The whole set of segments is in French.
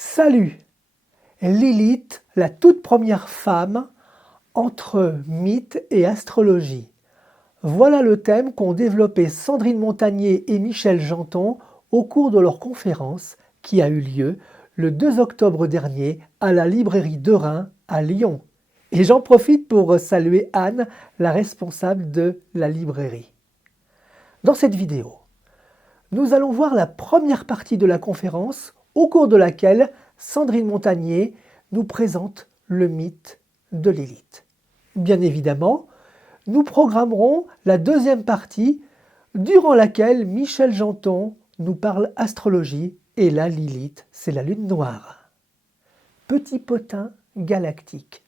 Salut! Lilith, la toute première femme, entre mythe et astrologie. Voilà le thème qu'ont développé Sandrine Montagné et Michel Janton au cours de leur conférence qui a eu lieu le 2 octobre dernier à la librairie de Rhin à Lyon. Et j'en profite pour saluer Anne, la responsable de la librairie. Dans cette vidéo, nous allons voir la première partie de la conférence au cours de laquelle Sandrine Montagné nous présente le mythe de Lilith. Bien évidemment, nous programmerons la deuxième partie durant laquelle Michel Janton nous parle astrologie et la Lilith, c'est la lune noire. Petit potin galactique.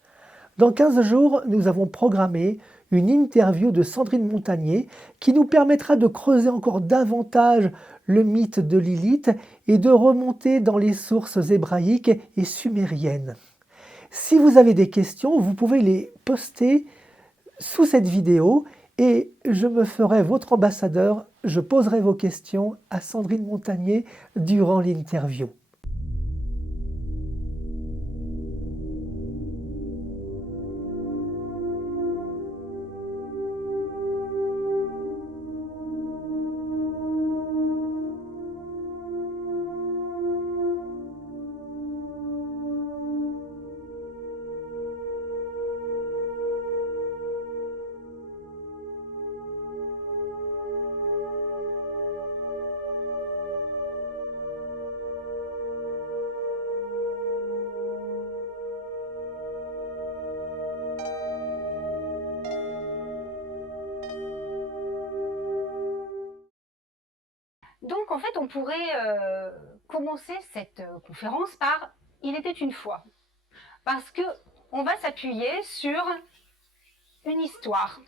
Dans 15 jours, nous avons programmé une interview de Sandrine Montagné qui nous permettra de creuser encore davantage le mythe de Lilith et de remonter dans les sources hébraïques et sumériennes. Si vous avez des questions, vous pouvez les poster sous cette vidéo et je me ferai votre ambassadeur. Je poserai vos questions à Sandrine Montagné durant l'interview. Donc en fait, on pourrait commencer cette conférence par « Il était une fois ». Parce qu'on va s'appuyer sur une histoire.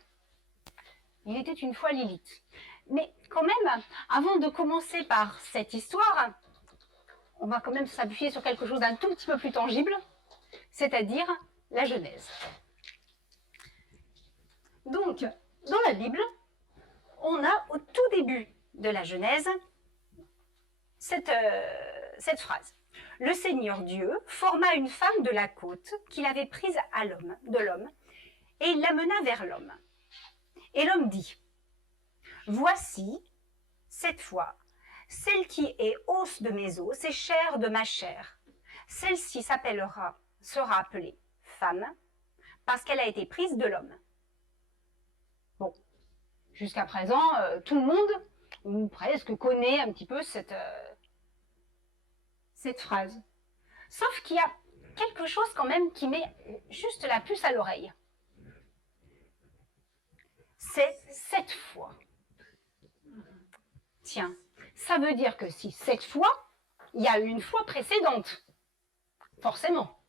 Il était une fois Lilith. Mais quand même, avant de commencer par cette histoire, on va quand même s'appuyer sur quelque chose d'un tout petit peu plus tangible, c'est-à-dire la Genèse. Donc, dans la Bible, on a au tout début de la Genèse cette phrase. Le Seigneur Dieu forma une femme de la côte qu'il avait prise de l'homme et il l'amena vers l'homme. Et l'homme dit, voici, cette fois, celle qui est os de mes os et chair de ma chair. Celle-ci sera appelée femme parce qu'elle a été prise de l'homme. Bon, jusqu'à présent, tout le monde, ou presque, connaît un petit peu cette phrase. Sauf qu'il y a quelque chose quand même qui met juste la puce à l'oreille. C'est cette fois. Tiens, ça veut dire que si cette fois, il y a eu une fois précédente. Forcément.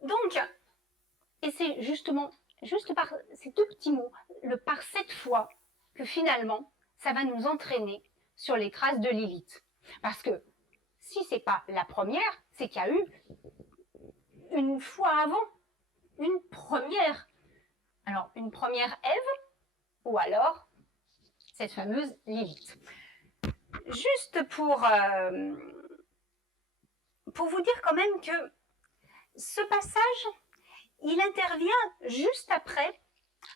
Donc, et c'est justement, juste par ces deux petits mots, par cette fois, que finalement, ça va nous entraîner sur les traces de Lilith. Parce que si ce n'est pas la première, c'est qu'il y a eu une fois avant, une première. Alors, une première Ève, ou alors cette fameuse Lilith. Juste pour vous dire quand même que ce passage, il intervient juste après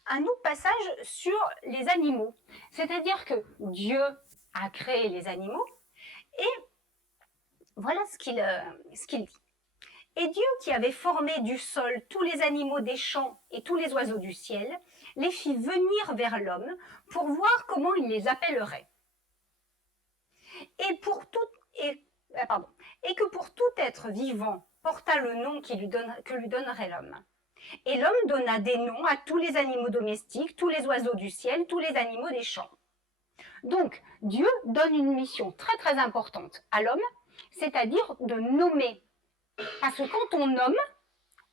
un autre passage sur les animaux. C'est-à-dire que Dieu a créé les animaux et voilà ce qu'il dit. Et Dieu qui avait formé du sol tous les animaux des champs et tous les oiseaux du ciel, les fit venir vers l'homme pour voir comment il les appellerait. Et que pour tout être vivant porta le nom que lui donnerait l'homme. Et l'homme donna des noms à tous les animaux domestiques, tous les oiseaux du ciel, tous les animaux des champs. Donc, Dieu donne une mission très très importante à l'homme, c'est-à-dire de nommer. Parce que quand on nomme,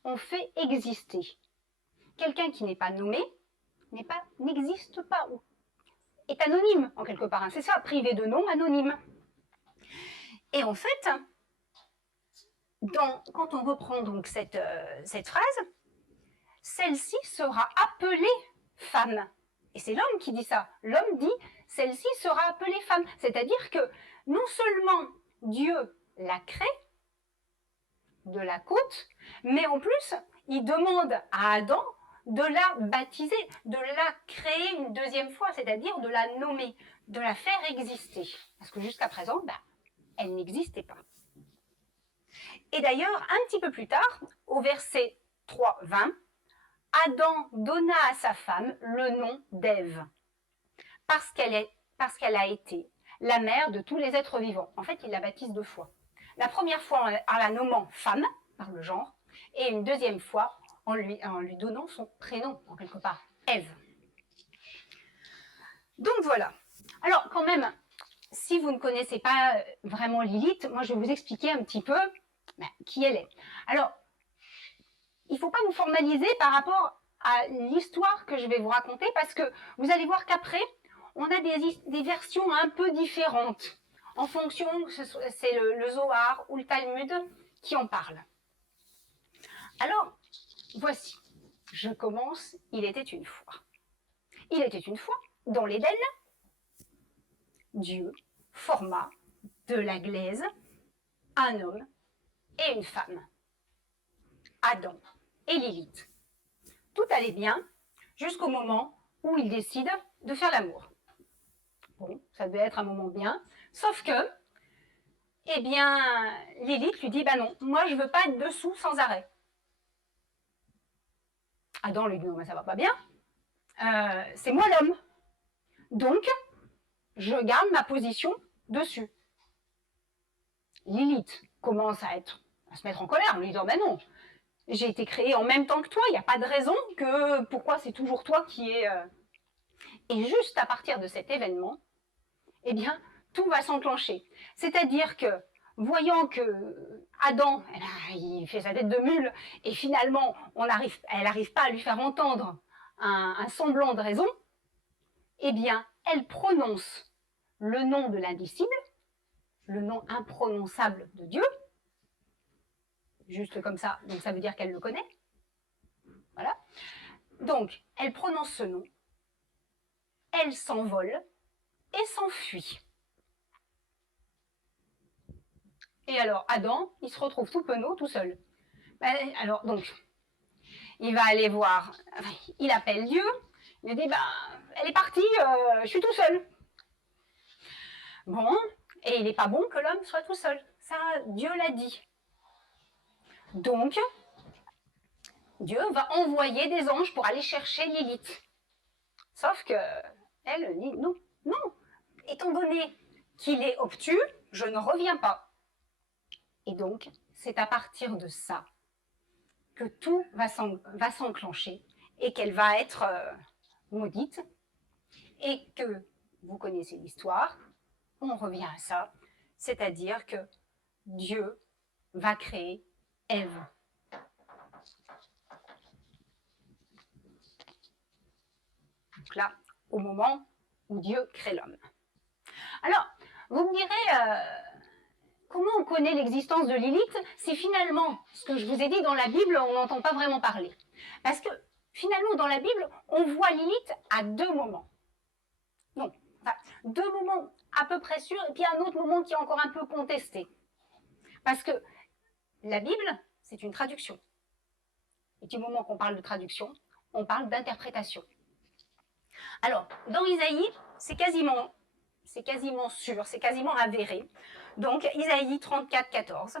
on fait exister. Quelqu'un qui n'est pas nommé n'existe pas, est anonyme en quelque part. C'est ça, privé de nom, anonyme. Et en fait, quand on reprend donc cette phrase, celle-ci sera appelée femme. Et c'est l'homme qui dit ça. L'homme dit, celle-ci sera appelée femme. C'est-à-dire que non seulement Dieu la crée de la côte, mais en plus, il demande à Adam de la baptiser, de la créer une deuxième fois, c'est-à-dire de la nommer, de la faire exister. Parce que jusqu'à présent, elle n'existait pas. Et d'ailleurs, un petit peu plus tard, au verset 3, 20, Adam donna à sa femme le nom d'Ève, parce qu'elle a été la mère de tous les êtres vivants. En fait, il la baptise 2 fois. La première fois en la nommant femme, par le genre, et une deuxième fois en lui donnant son prénom, en quelque part, Ève. Donc voilà. Alors quand même, si vous ne connaissez pas vraiment Lilith, moi je vais vous expliquer un petit peu qui elle est. Alors, il ne faut pas vous formaliser par rapport à l'histoire que je vais vous raconter, parce que vous allez voir qu'après, on a des versions un peu différentes, en fonction que c'est le Zohar ou le Talmud qui en parle. Alors, voici, je commence, il était une fois. Il était une fois, dans l'Éden, Dieu forma de la glaise un homme et une femme, Adam et Lilith. Tout allait bien jusqu'au moment où il décide de faire l'amour. Bon, ça devait être un moment bien, sauf que, eh bien, Lilith lui dit, non, moi je veux pas être dessous sans arrêt. Adam lui dit, non, mais ça va pas bien, c'est moi l'homme. Donc, je garde ma position dessus. Lilith commence à se mettre en colère en lui disant, non, j'ai été créée en même temps que toi, il n'y a pas de raison que pourquoi c'est toujours toi qui es... Et juste à partir de cet événement, eh bien, tout va s'enclencher. C'est-à-dire que, voyant que Adam, il fait sa tête de mule, et finalement, elle n'arrive pas à lui faire entendre un semblant de raison, eh bien, elle prononce le nom de l'indicible, le nom imprononçable de Dieu, juste comme ça, donc ça veut dire qu'elle le connaît. Voilà. Donc, elle prononce ce nom, elle s'envole et s'enfuit. Et alors, Adam, il se retrouve tout penaud, tout seul. Alors, donc, il va aller voir, il appelle Dieu, il dit, elle est partie, je suis tout seul. Bon, et il n'est pas bon que l'homme soit tout seul. Ça, Dieu l'a dit. Donc, Dieu va envoyer des anges pour aller chercher Lilith. Sauf que elle dit non, non. Étant donné qu'il est obtus, je ne reviens pas. Et donc, c'est à partir de ça que tout va s'enclencher et qu'elle va être maudite. Et que, vous connaissez l'histoire, on revient à ça, c'est-à-dire que Dieu va créer Ève. Donc là, au moment où Dieu crée l'homme. Alors, vous me direz, comment on connaît l'existence de Lilith si finalement, ce que je vous ai dit dans la Bible, on n'entend pas vraiment parler? Parce que finalement, dans la Bible, on voit Lilith à 2 moments. Non, enfin, 2 moments à peu près sûrs, et puis un autre moment qui est encore un peu contesté. Parce que la Bible, c'est une traduction. Et du moment qu'on parle de traduction, on parle d'interprétation. Alors, dans Isaïe, c'est quasiment sûr, c'est quasiment avéré. Donc, Isaïe 34, 14.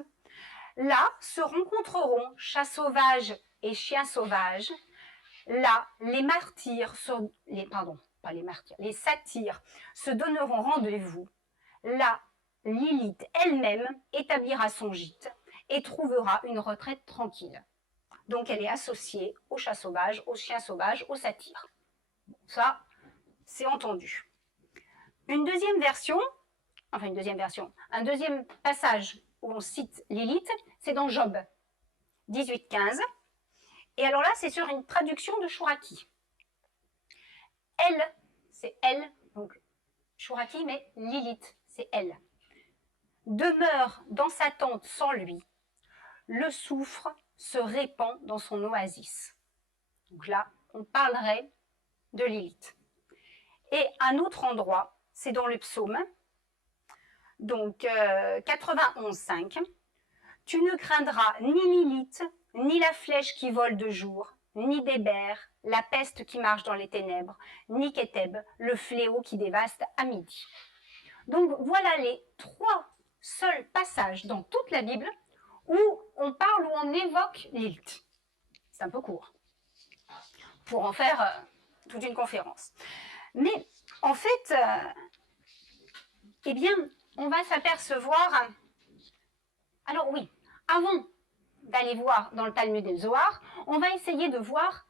Là se rencontreront chats sauvages et chiens sauvages. Là, les satyres se donneront rendez-vous. Là, Lilith elle-même établira son gîte et trouvera une retraite tranquille. Donc, elle est associée aux chats sauvages, aux chiens sauvages, aux satyres. Ça, c'est entendu. Un deuxième passage où on cite Lilith, c'est dans Job 18, 15. Et alors là, c'est sur une traduction de Chouraki. Elle, c'est elle, donc Chouraki, mais Lilith, c'est elle. Demeure dans sa tente sans lui. Le soufre se répand dans son oasis. Donc là, on parlerait de Lilith. Et un autre endroit, c'est dans le psaume. donc 91,5. Tu ne craindras ni Lilith, ni la flèche qui vole de jour, ni Débert, la peste qui marche dans les ténèbres, ni Kéteb, le fléau qui dévaste à midi. Donc voilà les 3 seuls passages dans toute la Bible où on parle, où on évoque Lilith. C'est un peu court pour en faire toute une conférence. Mais en fait, eh bien, on va s'apercevoir... Alors oui, avant d'aller voir dans le Talmud et le Zohar, on va essayer de voir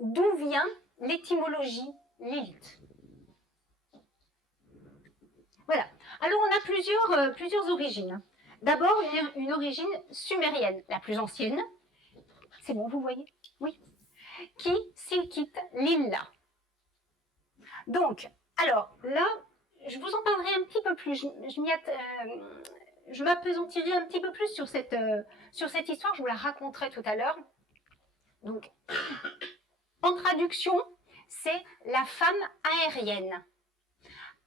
d'où vient l'étymologie Lilith. Voilà. Alors on a plusieurs origines. D'abord une origine sumérienne, la plus ancienne. C'est bon, vous voyez? Oui. Qui Silkit Lilla. Donc, alors là, je vous en parlerai un petit peu plus. Je m'appesantirai un petit peu plus sur cette histoire. Je vous la raconterai tout à l'heure. Donc, en traduction, c'est la femme aérienne.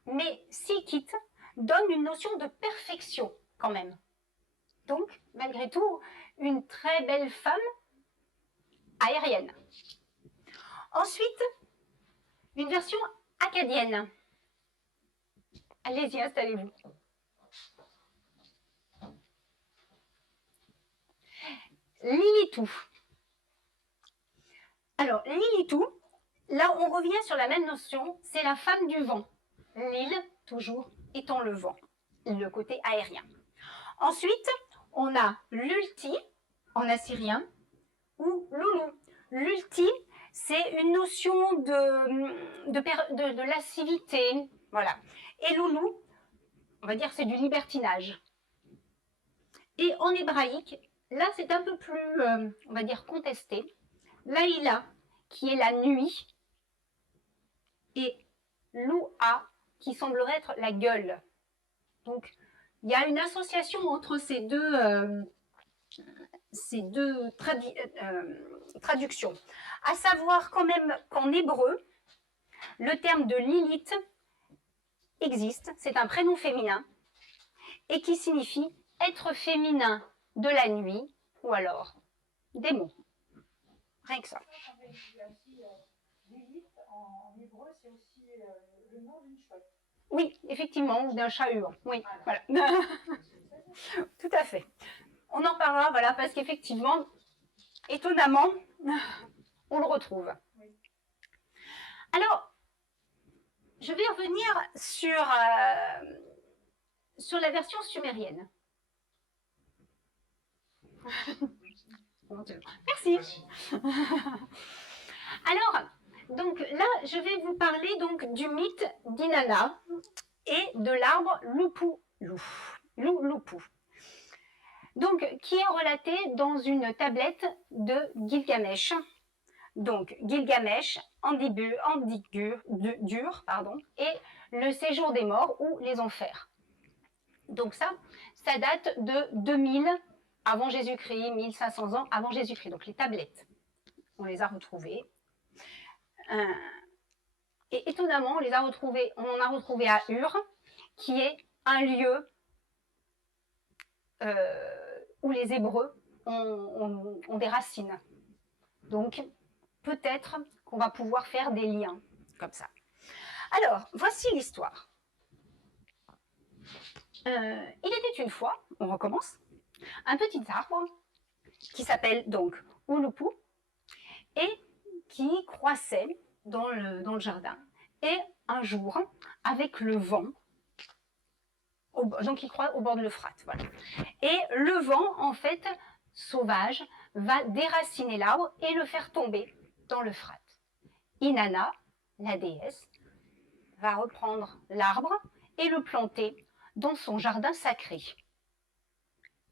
Mais Silkit donne une notion de perfection quand même. Donc, malgré tout, une très belle femme aérienne. Ensuite, une version akkadienne. Allez-y, installez-vous. Lilitou. Alors, Lilitou, là on revient sur la même notion, c'est la femme du vent. L'île, toujours, étant le vent, le côté aérien. Ensuite, on a l'ulti, en assyrien, ou loulou. L'ulti, c'est une notion de lascivité, voilà. Et loulou, on va dire c'est du libertinage. Et en hébraïque, là c'est un peu plus, on va dire, contesté. Laïla, qui est la nuit, et Loua, qui semblerait être la gueule. Donc, il y a une association entre ces deux traductions. À savoir quand même qu'en hébreu, le terme de Lilith existe, c'est un prénom féminin, et qui signifie être féminin de la nuit, ou alors démon. Rien que ça. Lilith, en hébreu, c'est aussi le nom d'une chouette. Oui, effectivement, ou d'un chat huant. Oui, voilà. Tout à fait. On en parlera, voilà, parce qu'effectivement, étonnamment, on le retrouve. Oui. Alors, je vais revenir sur la version sumérienne. Merci. Alors, donc là, je vais vous parler donc du mythe d'Inanna et de l'arbre Loupoulou. Donc, qui est relaté dans une tablette de Gilgamesh. Donc, Gilgamesh, Endidur, et le séjour des morts ou les enfers. Donc ça date de 2000 avant Jésus-Christ, 1500 ans avant Jésus-Christ. Donc les tablettes, on les a retrouvées. Et étonnamment, on en a retrouvé à Ur, qui est un lieu où les Hébreux ont des racines. Donc, peut-être qu'on va pouvoir faire des liens comme ça. Alors, voici l'histoire. Il était une fois, on recommence, un petit arbre qui s'appelle donc Ulupu et qui croissait dans le jardin. Et un jour, avec le vent, donc il croît au bord de l'Euphrate, voilà. Et le vent, en fait, sauvage, va déraciner l'arbre et le faire tomber dans l'Euphrate. Inanna, la déesse, va reprendre l'arbre et le planter dans son jardin sacré.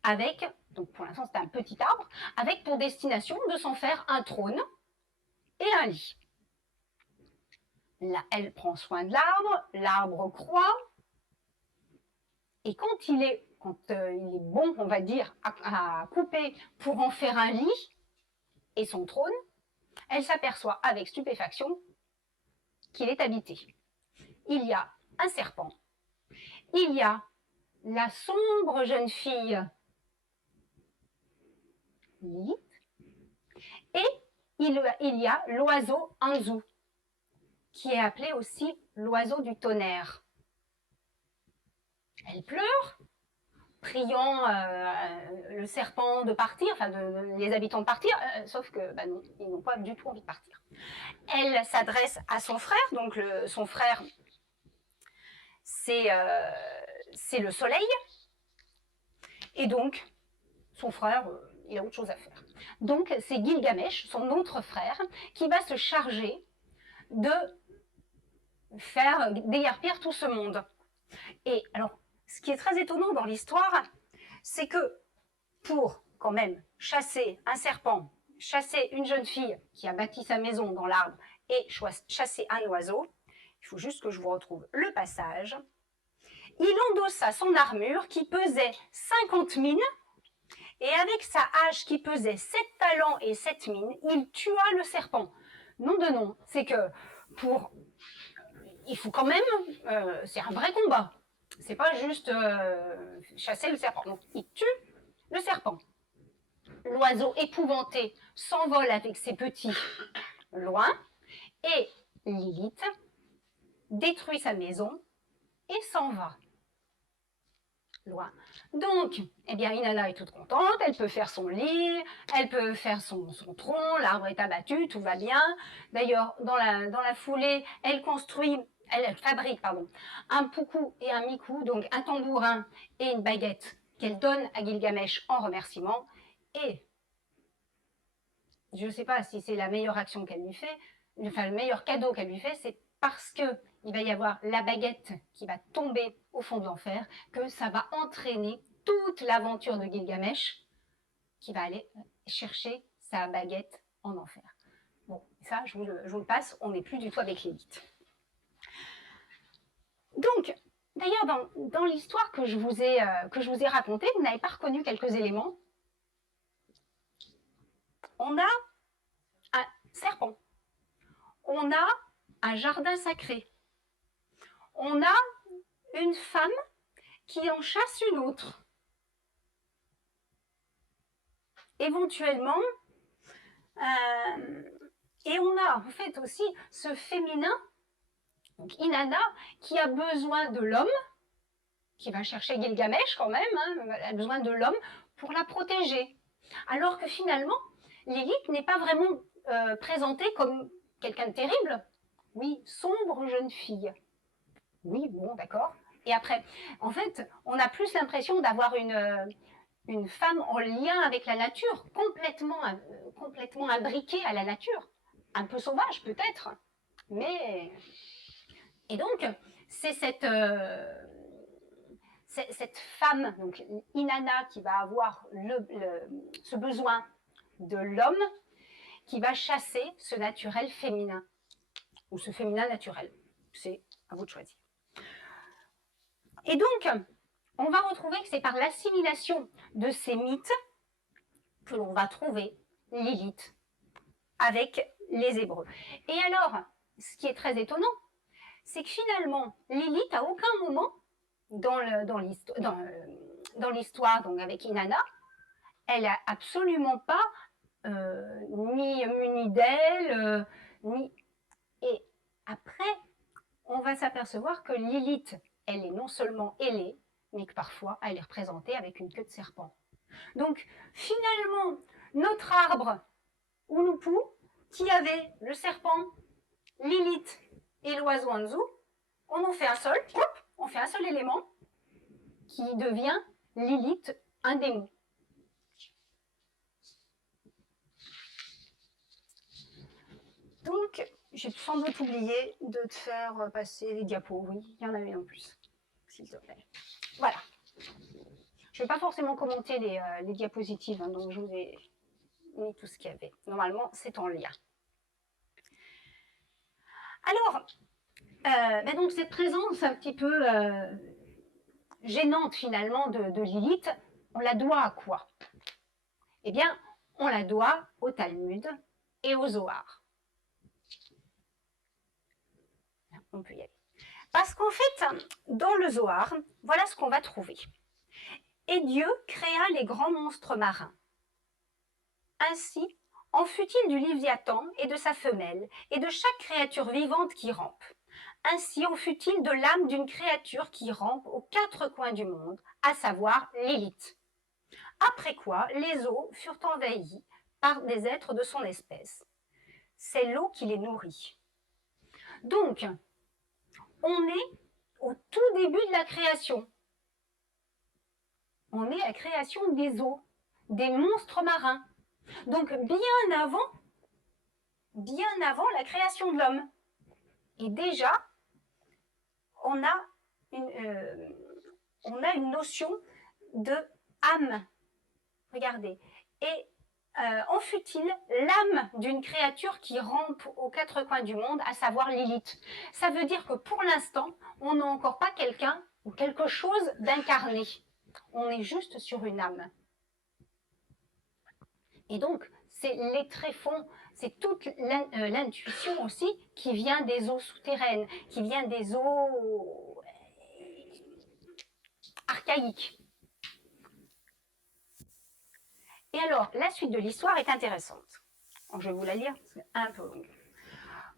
Avec, donc pour l'instant c'est un petit arbre, avec pour destination de s'en faire un trône et un lit. Là, elle prend soin de l'arbre, l'arbre croît, et quand il est bon, on va dire, à couper pour en faire un lit et son trône, elle s'aperçoit avec stupéfaction qu'il est habité. Il y a un serpent, il y a la sombre jeune fille Lilith, et il y a l'oiseau Anzu, qui est appelé aussi l'oiseau du tonnerre. Elle pleure, priant le serpent de partir, enfin les habitants de partir, sauf que bah non, ils n'ont pas du tout envie de partir. Elle s'adresse à son frère, donc son frère, c'est le soleil, et donc son frère, il a autre chose à faire. Donc c'est Gilgamesh, son autre frère, qui va se charger de faire déguerpir tout ce monde. Et alors, ce qui est très étonnant dans l'histoire, c'est que pour quand même chasser un serpent, chasser une jeune fille qui a bâti sa maison dans l'arbre et chasser un oiseau, il faut juste que je vous retrouve le passage. Il endossa son armure qui pesait 50 mines, et avec sa hache qui pesait 7 talents et 7 mines, il tua le serpent. Nom de nom, c'est que il faut quand même, c'est un vrai combat. C'est pas juste chasser le serpent. Donc, il tue le serpent. L'oiseau épouvanté s'envole avec ses petits loin, et Lilith détruit sa maison et s'en va. Loin. Donc, eh bien, Inanna est toute contente, elle peut faire son lit, elle peut faire son tronc, l'arbre est abattu, tout va bien. D'ailleurs, dans la foulée, elle fabrique un poukou et un mikou, donc un tambourin et une baguette qu'elle donne à Gilgamesh en remerciement. Et je ne sais pas si c'est la meilleure action qu'elle lui fait, enfin le meilleur cadeau qu'elle lui fait, c'est parce que il va y avoir la baguette qui va tomber au fond de l'enfer, que ça va entraîner toute l'aventure de Gilgamesh qui va aller chercher sa baguette en enfer. Bon, ça, je vous le passe, on n'est plus du tout avec Lilith. Donc, d'ailleurs, dans l'histoire que je vous ai racontée, vous n'avez pas reconnu quelques éléments. On a un serpent, on a un jardin sacré, on a une femme qui en chasse une autre. Éventuellement, et on a en fait aussi ce féminin, donc Inanna, qui a besoin de l'homme, qui va chercher Gilgamesh quand même, elle a besoin de l'homme pour la protéger. Alors que finalement, Lilith n'est pas vraiment présentée comme quelqu'un de terrible. Oui, sombre jeune fille. Oui, bon, d'accord. Et après, en fait, on a plus l'impression d'avoir une femme en lien avec la nature, complètement imbriquée à la nature. Un peu sauvage peut-être, mais... Et donc, c'est cette femme, donc Inanna, qui va avoir ce besoin de l'homme, qui va chasser ce naturel féminin, ou ce féminin naturel. C'est à vous de choisir. Et donc, on va retrouver que c'est par l'assimilation de ces mythes que l'on va trouver Lilith avec les Hébreux. Et alors, ce qui est très étonnant, c'est que finalement, Lilith, à aucun moment dans l'histoire, donc avec Inanna, elle n'a absolument pas ni muni d'elle, ni... Et après, on va s'apercevoir que Lilith, elle est non seulement ailée, mais que parfois, elle est représentée avec une queue de serpent. Donc, finalement, notre arbre, Ounupu, qui avait le serpent, Lilith et l'oiseau Anzu, on en fait un seul, on fait un seul élément, qui devient Lilith, un démon. Donc, j'ai sans doute oublié de te faire passer les diapos. Oui, il y en avait en plus, s'il te plaît. Voilà. Je ne vais pas forcément commenter les diapositives, donc je vous ai mis tout ce qu'il y avait. Normalement, c'est en lien. Alors, donc cette présence un petit peu gênante finalement de Lilith, on la doit à quoi? Eh bien, on la doit au Talmud et au Zohar. On peut y aller. Parce qu'en fait, dans le Zohar, voilà ce qu'on va trouver. Et Dieu créa les grands monstres marins. Ainsi en fut-il du Léviathan et de sa femelle, et de chaque créature vivante qui rampe. Ainsi en fut-il de l'âme d'une créature qui rampe aux quatre coins du monde, à savoir Lilith. Après quoi, les eaux furent envahies par des êtres de son espèce. C'est l'eau qui les nourrit. Donc, on est au tout début de la création. On est à la création des eaux, des monstres marins. Donc, bien avant la création de l'homme. Et déjà, on a une notion de âme. Regardez. Et en fut-il l'âme d'une créature qui rampe aux quatre coins du monde, à savoir Lilith. Ça veut dire que pour l'instant, on n'a encore pas quelqu'un ou quelque chose d'incarné. On est juste sur une âme. Et donc, c'est les tréfonds, c'est toute l'intuition aussi qui vient des eaux souterraines, qui vient des eaux archaïques. Et alors, la suite de l'histoire est intéressante. Je vais vous la lire, c'est un peu long.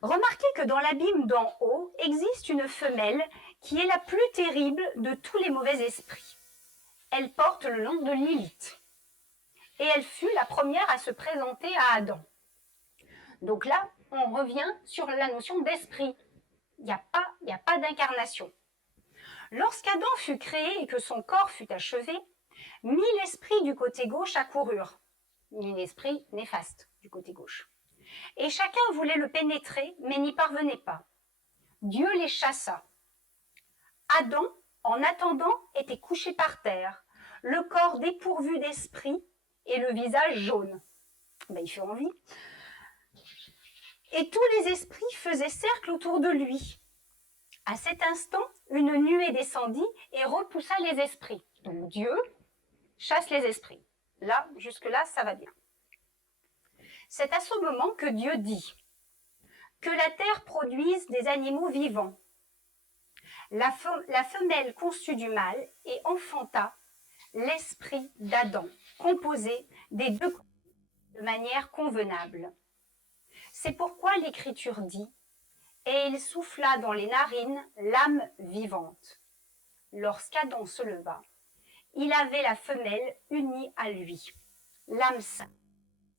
Remarquez que dans l'abîme d'en haut existe une femelle qui est la plus terrible de tous les mauvais esprits. Elle porte le nom de Lilith. Et elle fut la première à se présenter à Adam. Donc là, on revient sur la notion d'esprit. Il n'y a pas d'incarnation. Lorsqu'Adam fut créé et que son corps fut achevé, 1000 esprits du côté gauche accoururent. 1000 esprits néfastes du côté gauche. Et chacun voulait le pénétrer, mais n'y parvenait pas. Dieu les chassa. Adam, en attendant, était couché par terre, le corps dépourvu d'esprit et le visage jaune. Il fait envie. Et tous les esprits faisaient cercle autour de lui. À cet instant, une nuée descendit et repoussa les esprits. Donc Dieu chasse les esprits. Là, jusque-là, ça va bien. C'est à ce moment que Dieu dit que la terre produise des animaux vivants. La femelle conçut du mâle et enfanta l'esprit d'Adam, composé des deux côtés de manière convenable. C'est pourquoi l'Écriture dit « Et il souffla dans les narines l'âme vivante. » Lorsqu'Adam se leva, il avait la femelle unie à lui, l'âme sainte.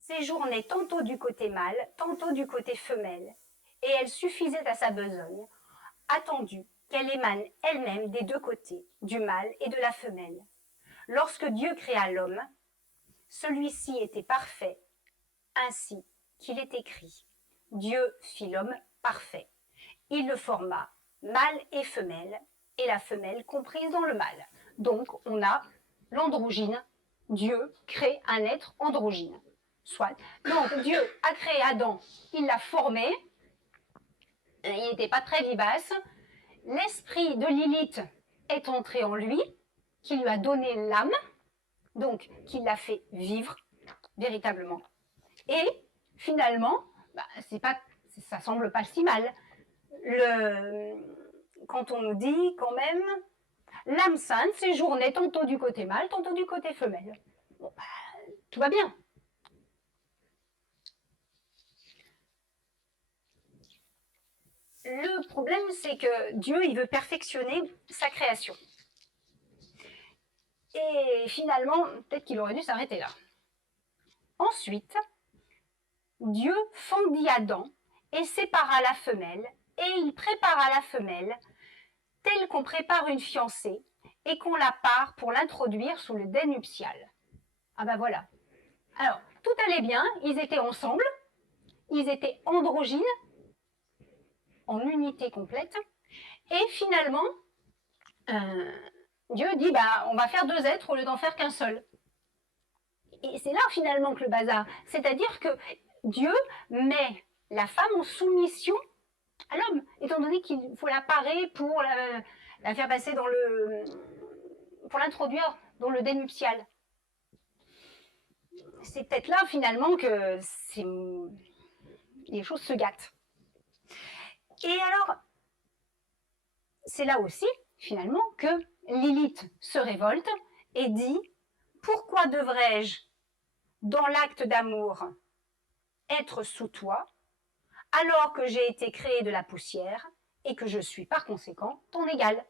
Séjournait tantôt du côté mâle, tantôt du côté femelle, et elle suffisait à sa besogne, attendu qu'elle émane elle-même des deux côtés, du mâle et de la femelle. Lorsque Dieu créa l'homme, celui-ci était parfait, ainsi qu'il est écrit. Dieu fit l'homme parfait. Il le forma, mâle et femelle, et la femelle comprise dans le mâle. Donc, on a l'androgyne. Dieu crée un être androgyne. Soit. Donc, Dieu a créé Adam, il l'a formé, il n'était pas très vivace. L'esprit de Lilith est entré en lui, qui lui a donné l'âme, donc qui l'a fait vivre véritablement. Et finalement, ça semble pas si mal. Quand on nous dit quand même, l'âme sainte séjournait tantôt du côté mâle, tantôt du côté femelle. Bon, tout va bien. Le problème, c'est que Dieu, il veut perfectionner sa création. Et finalement, peut-être qu'il aurait dû s'arrêter là. Ensuite, Dieu fendit Adam et sépara la femelle, et il prépara la femelle, telle qu'on prépare une fiancée, et qu'on la pare pour l'introduire sous le dais nuptial. Ah ben voilà. Alors, tout allait bien, ils étaient ensemble, ils étaient androgynes, en unité complète, et finalement, Dieu dit, on va faire deux êtres au lieu d'en faire qu'un seul. Et c'est là finalement que le bazar, c'est-à-dire que Dieu met la femme en soumission à l'homme, étant donné qu'il faut la parer pour la faire passer pour l'introduire dans le dais nuptial. C'est peut-être là finalement que les choses se gâtent. Et alors, c'est là aussi, finalement, que Lilith se révolte et dit « Pourquoi devrais-je, dans l'acte d'amour, être sous toi, alors que j'ai été créé de la poussière et que je suis par conséquent ton égal ?»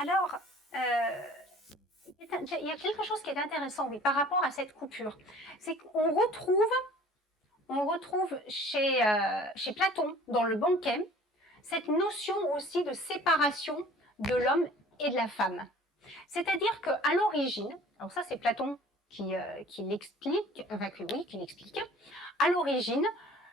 Alors, il y a quelque chose qui est intéressant, oui, par rapport à cette coupure. C'est qu'on retrouve chez Platon, dans le Banquet, cette notion aussi de séparation de l'homme et de la femme. C'est-à-dire qu'à l'origine, alors ça c'est Platon qui l'explique, qui l'explique, à l'origine,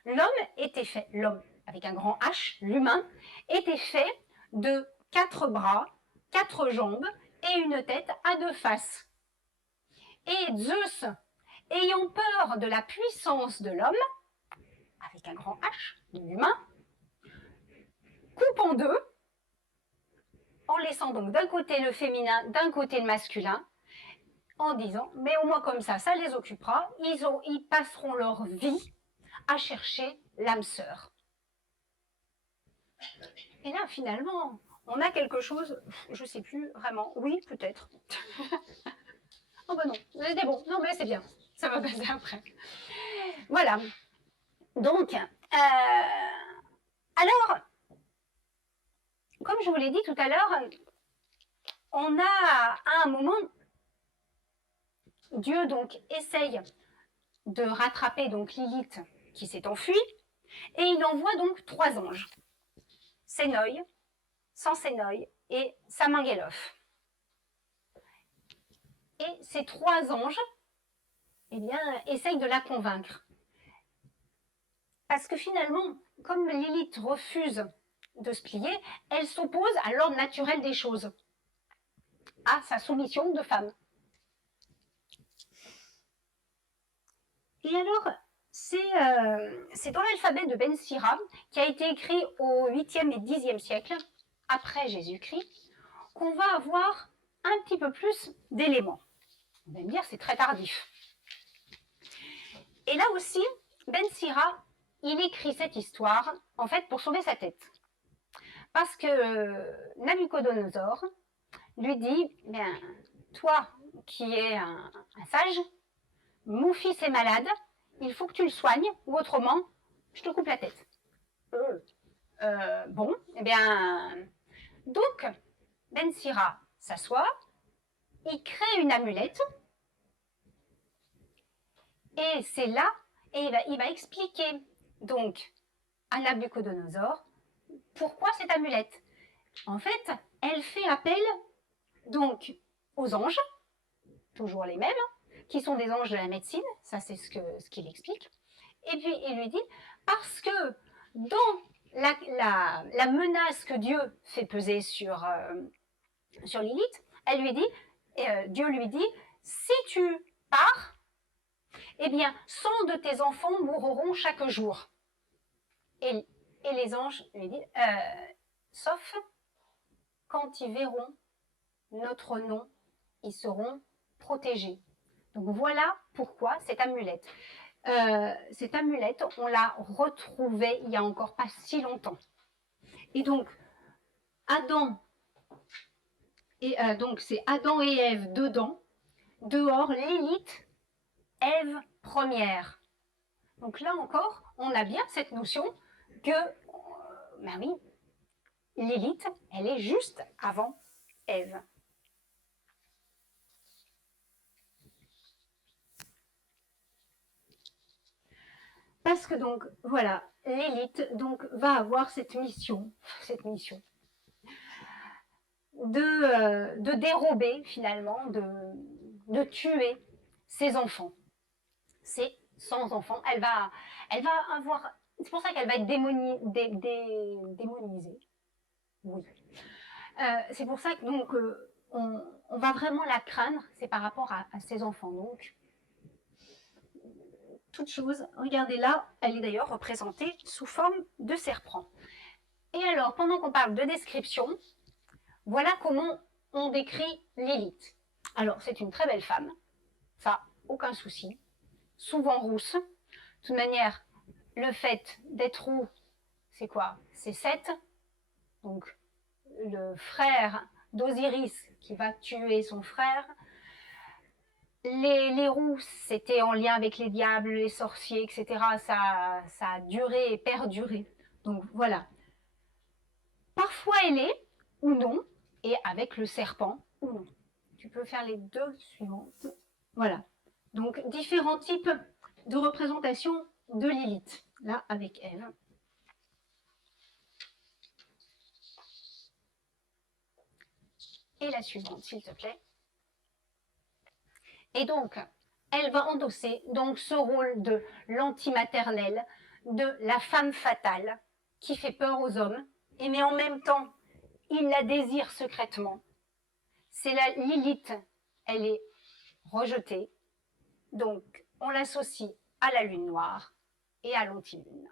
l'homme avec un grand H, l'humain, était fait de 4 bras, 4 jambes et une tête à 2 faces. Et Zeus, ayant peur de la puissance de l'homme, avec un grand H, de l'humain, coupe en deux, en laissant donc d'un côté le féminin, d'un côté le masculin, en disant, mais au moins comme ça les occupera, ils passeront leur vie à chercher l'âme sœur. Et là, finalement, on a quelque chose, je ne sais plus vraiment, oui, peut-être. Oh ben non, c'était bon, non mais c'est bien, ça va passer après. Voilà, donc, alors, comme je vous l'ai dit tout à l'heure, on a à un moment, Dieu donc essaye de rattraper donc Lilith qui s'est enfuie, et il envoie donc 3 anges, Sénoï, Sansenoï et Saminguelof. Et ces 3 anges, eh bien, essayent de la convaincre. Parce que finalement, comme Lilith refuse de se plier, elle s'oppose à l'ordre naturel des choses, à sa soumission de femme. Et alors, c'est dans l'alphabet de Ben Sira, qui a été écrit au 8e et 10e siècle, après Jésus-Christ, qu'on va avoir un petit peu plus d'éléments. On va me dire, c'est très tardif. Et là aussi, Ben Sira, il écrit cette histoire, en fait, pour sauver sa tête. Parce que Nabucodonosor lui dit, bien, toi qui es un sage, mon fils est malade, il faut que tu le soignes, ou autrement, je te coupe la tête. Bon, eh bien, donc, Ben Sira s'assoit, il crée une amulette, et c'est là, et il va expliquer donc à Nabucodonosor pourquoi cette amulette. En fait, elle fait appel donc aux anges, toujours les mêmes, qui sont des anges de la médecine, ça c'est ce qu'il explique. Et puis il lui dit, parce que dans la menace que Dieu fait peser sur Lilith, Dieu lui dit, si tu pars, eh bien 100 de tes enfants mourront chaque jour. Et les anges lui disent, sauf quand ils verront notre nom, ils seront protégés. Donc voilà pourquoi cette amulette. On l'a retrouvée il n'y a encore pas si longtemps. Et donc, c'est Adam et Ève dedans, dehors Lilith, Ève première. Donc là encore, on a bien cette notion que, ben oui, Lilith, elle est juste avant Ève. Parce que donc, voilà, Lilith donc, va avoir cette mission de dérober finalement, de tuer ses enfants. Ses 100 enfants. Elle va avoir, c'est pour ça qu'elle va être démonisée. Oui. C'est pour ça que donc on va vraiment la craindre, c'est par rapport à ses enfants. Donc, toute chose, regardez là, elle est d'ailleurs représentée sous forme de serpent. Et alors, pendant qu'on parle de description, voilà comment on décrit Lilith. Alors, c'est une très belle femme, ça, aucun souci, souvent rousse. De toute manière, le fait d'être roux, c'est quoi? C'est Seth, donc le frère d'Osiris qui va tuer son frère. Les roux, c'était en lien avec les diables, les sorciers, etc. Ça a duré et perduré. Donc voilà. Parfois elle est, ou non, et avec le serpent, ou non. Tu peux faire les deux suivantes. Voilà. Donc différents types de représentation de Lilith. Là, avec Ève. Et la suivante, s'il te plaît. Et donc, elle va endosser donc ce rôle de l'antimaternelle, de la femme fatale, qui fait peur aux hommes, et mais en même temps, il la désire secrètement. C'est la Lilith, elle est rejetée, donc on l'associe à la lune noire et à l'anti-lune.